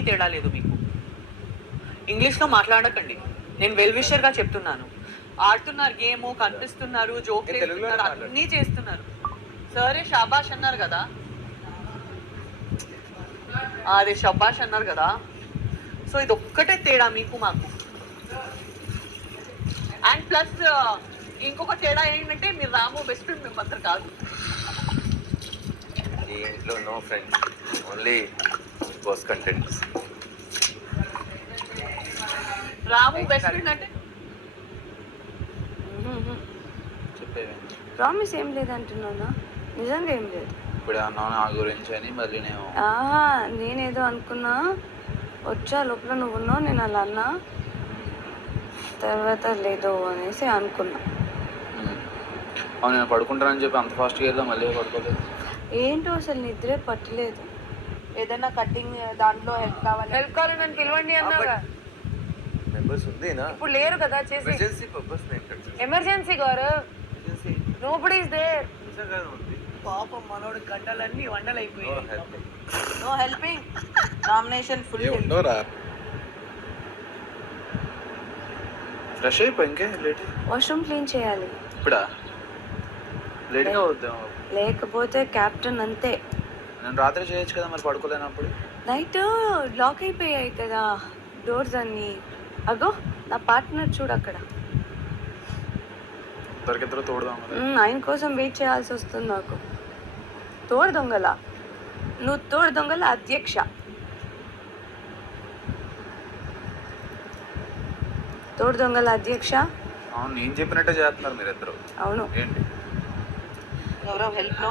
ఏమీ తేడా లేదు మీకు. ఇంగ్లీష్లో మాట్లాడకండి, నేను వెల్ విషర్గా చెప్తున్నాను. ఆడుతున్నారు గేమ్, కనిపిస్తున్నారు, జోక్ చేస్తున్నారు, అన్నీ చేస్తున్నారు. సరే షాబాష్ అన్నారు కదా, అదే షబాష్ అన్నారు కదా. సో ఇది ఒక్కటే తేడా మీకు మాకు. అండ్ ప్లస్ ఇంకొక తేడా ఏంటంటే మీరు రాము బెస్ట్ ఫ్రెండ్ మేమందరు కాదు. ఈ ఇంట్లో no friends, only boss contestants. Ramu best friend అంటే చెప్పేవి ప్రామిస్ ఏం లేదంటున్నానా, నిజంగా ఏం లేదు. ఇప్పుడు అన్నాను నా గురించి అని మళ్ళీ నేను నేనేదో అనుకున్నా, వచ్చా లోపల నువ్వు ఉన్నావు, నేను అలా అన్నా, తర్వాత లేదు అనేసి అనుకున్నా. అవును, నేను పడుకుంటానని చెప్పి అంత ఫాస్ట్గా వెళ్దాం, మళ్ళీ పడుకోలేదు. ఏంటో అసలు నిద్రే పట్టలేదు. ఏదైనా కటింగ్ దాంట్లో హెల్ప్ కావాలి, హెల్ప్ కావాలి నన్ను పిలవండి అన్నాగా. మెంబర్స్ ఉందేనా ఇప్పుడు లేరు కదా చేసి. Emergency purpose emergency Gaurav, nobody is there. పాపం మనోడు గంటలన్నీ వండలైపోయాయి. No helping, nomination full. Fresh అయిపోయి ఇంకే లేట్. వాష్రూమ్ క్లీన్ చేయాలి ఇప్పుడా లేట్గా వద్దాం. లేకపోతే క్యాప్టెన్ అంతే. నేను రాత్రి చేయొచ్చు కదా మరి పడుకోలేనప్పుడు. నైట్ లాక్ అయిపోయాయి కదా డోర్స్ అన్నీ. అగో నా పార్ట్నర్ చూడు అక్కడ. ఇద్దరికిద్దరు తోడుదాం కదా. ఆయన కోసం వెయిట్ చేయాల్సి వస్తుంది నాకు. తోడు దొంగల నువ్వు, తోడు దొంగల అధ్యక్ష. తోడు దొంగల అధ్యక్ష. అవును, నేను చెప్పినట్టే చేస్తున్నారు మీరిద్దరు. అవును. ఏంటి గౌరవ్ హెల్ప్ నో.